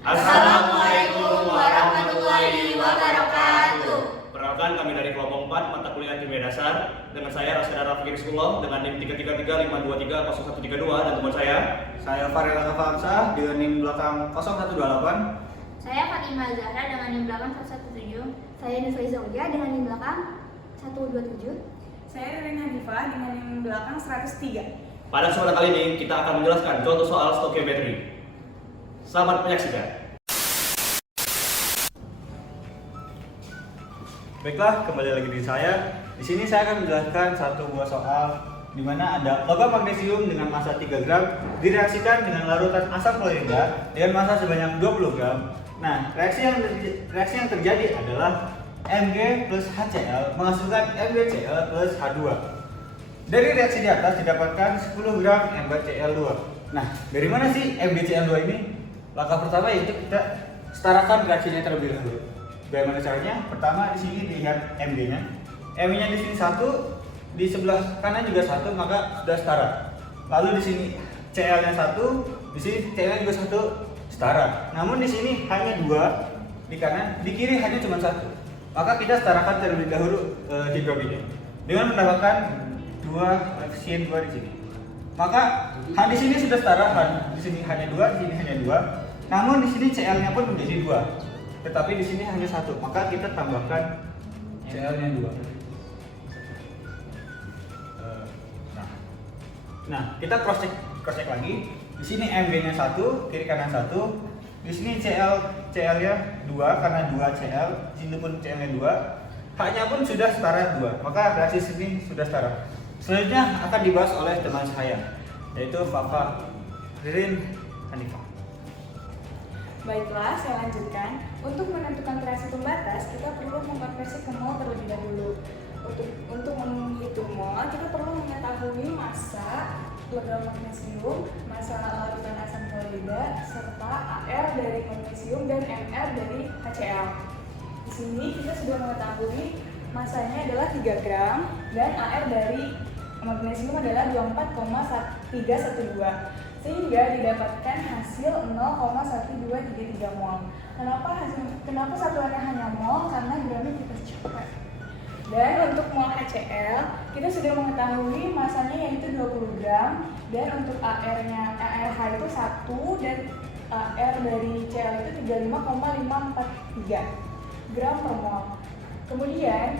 Assalamualaikum warahmatullahi wabarakatuh. Perkenalkan, kami dari kelompok 4 mata kuliah kimia dasar. Dengan saya Rasyada Rafiq Rizkullah dengan NIM 33352303132 dan teman Saya Farel Akafamsah dengan NIM belakang 0128. Saya Fatimah Zahra dengan NIM belakang 117. Saya Nufai Zaulia dengan NIM belakang 127. Saya Rina Hanifah dengan NIM belakang 103. Pada kesempatan kali ini kita akan menjelaskan contoh soal stoichiometry. Selamat menyaksikan. Baiklah, kembali lagi di saya. Di sini saya akan menjelaskan satu buah soal di mana ada logam magnesium dengan massa 3 gram direaksikan dengan larutan asam klorida dengan massa sebanyak 20 gram. Nah, reaksi yang terjadi adalah Mg plus HCl menghasilkan MgCl plus H2. Dari reaksi di atas didapatkan 10 gram MgCl2. Nah, dari mana sih MgCl2 ini? Langkah pertama yaitu kita setarakan reaksinya terlebih dahulu. Bagaimana caranya? Pertama di sini dilihat Mg-nya. M-nya di sini 1, di sebelah kanan juga 1, maka sudah setara. Lalu di sini Cl-nya 1, di sini Cl-nya juga 1, setara. Namun di sini hanya 2 di kanan, di kiri hanya cuma 1. Maka kita setarakan terlebih dahulu di graf ini dengan mendapatkan 2 koefisien 2 di sini. Maka di sini sudah setara, di sini hanya 2, di sini hanya 2. Namun di sini Cl-nya pun menjadi 2. Tetapi di sini hanya 1. Maka kita tambahkan Cl-nya 2. Nah, kita cross check lagi. Di sini Mg-nya 1, kiri kanan 1. Di sini Cl-nya 2 karena 2 Cl, di sini pun Cl-nya 2. H-nya pun sudah setara 2. Maka reaksi sini sudah setara. Selanjutnya akan dibahas oleh teman saya, yaitu Fafa Ririn Hanifah. Baiklah, saya lanjutkan. Untuk menentukan reaksi pembatas, kita perlu mengkonversi ke mol terlebih dahulu. Untuk menghitung mol, kita perlu mengetahui massa logam magnesium, massa larutan asam klorida, serta AR dari magnesium dan MR dari HCl. Di sini kita sudah mengetahui massanya adalah 3 gram dan AR dari magnesium adalah 24,312 sehingga didapatkan hasil 0,1233 mol. Kenapa satuannya hanya mol? Karena gramnya kita capek. Dan untuk mol HCl kita sudah mengetahui masanya yaitu 20 gram dan untuk ARH itu 1 dan AR dari Cl itu 35,543 gram per mol. Kemudian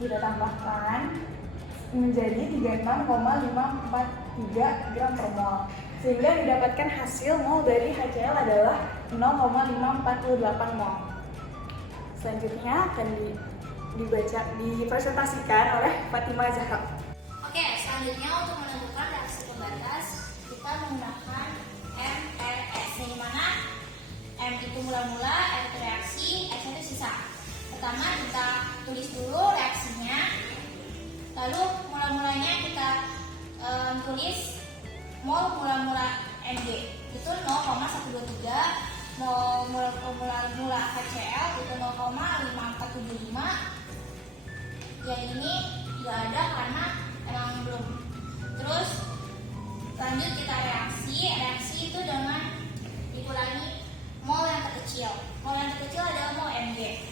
kita tambahkan menjadi 36,543 gram per mol sehingga didapatkan hasil mol dari HCl adalah 0,548 mol. Selanjutnya akan dipresentasikan oleh Fatimah Zahra. Oke, selanjutnya untuk menentukan reaksi pembatas kita menggunakan MRS, di mana M itu mula-mula, R itu reaksi, S itu sisa. Pertama kita tulis dulu reaksinya, lalu mula-mulanya kita tulis mol mula-mula Mg itu 0,123, mol mula-mula HCl itu 0,5475. Yang ini tidak ada karena emang belum. Terus lanjut kita reaksi itu dengan dikurangi mol yang terkecil. Mol yang terkecil adalah mol Mg.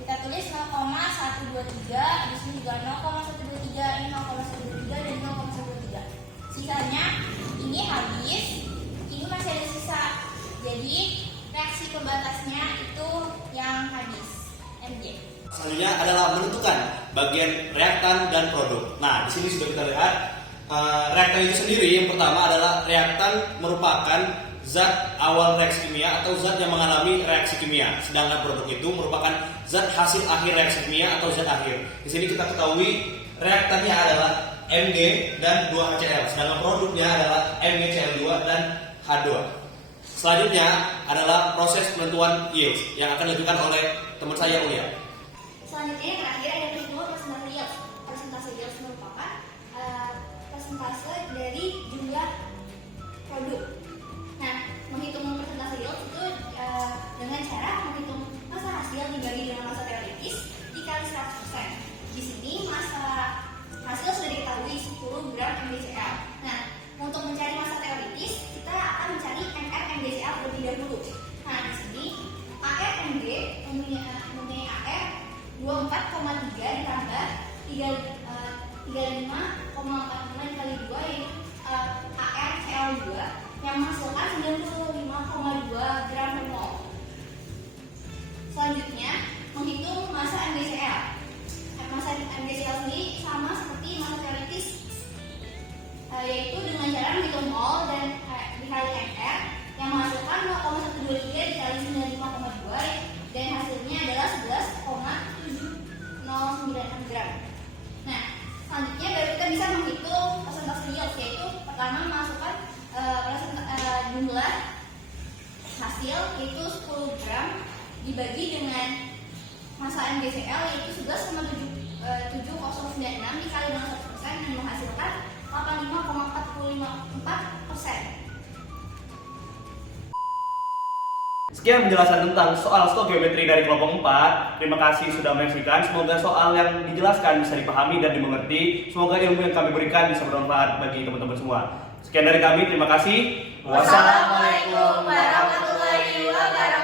Kita tulis 0,123, di sini juga 0,123, ini 0,123 dan 0,123. Sisanya ini habis, ini masih ada sisa. Jadi reaksi pembatasnya itu yang habis, Mg. Selanjutnya adalah menentukan bagian reaktan dan produk. Nah, di sini sudah kita lihat reaktan itu sendiri. Yang pertama adalah reaktan merupakan zat awal reaksi kimia atau zat yang mengalami reaksi kimia. Sedangkan produk itu merupakan zat hasil akhir reaksi kimia atau zat akhir. Di sini kita ketahui reaktannya adalah Mg dan 2HCl. Sedangkan produknya adalah MgCl2 dan H2. Selanjutnya adalah proses penentuan yield yang akan dilakukan oleh teman saya Ulia. Selanjutnya yang terakhir ada perhitungan persentase yield. Persentase yield merupakan persentase dari jumlah produk. Nah, menghitung persentase yield itu dengan cara menghitung massa hasil dibagi dengan massa teoritis dikali 100%. Di sini massa hasil sudah diketahui 10 gram MgCl. Nah, untuk mencari massa teoritis kita akan mencari MR MgCl terlebih 20. Nah, di sini ARMB mempunyai AR 24,3 ditambah 35,45 dikali 2 yaitu ArCl2 yang menghasilkan 95,2 gram per mol. Selanjutnya, menghitung massa MgCl. Massa MgCl sendiri sama seperti massa teoritis, yaitu dengan cara menghitung mol dan dikali MR yang menghasilkan 0,123 dikali 95,2 dan hasilnya adalah 11,7096 gram. Nah, selanjutnya baru kita bisa menghitung persentase yield, yaitu pertama masukkan jumlah hasil yaitu 10 gram dibagi dengan massa MgCl yaitu 11,7096 dikali dengan 100% dan menghasilkan 85,454%. Sekian penjelasan tentang soal stoikiometri dari kelompok 4. Terima kasih sudah menyaksikan. Semoga soal yang dijelaskan bisa dipahami dan dimengerti. Semoga ilmu yang kami berikan bisa bermanfaat bagi teman-teman semua. Sekian dari kami, terima kasih. Wassalamualaikum warahmatullahi wabarakatuh.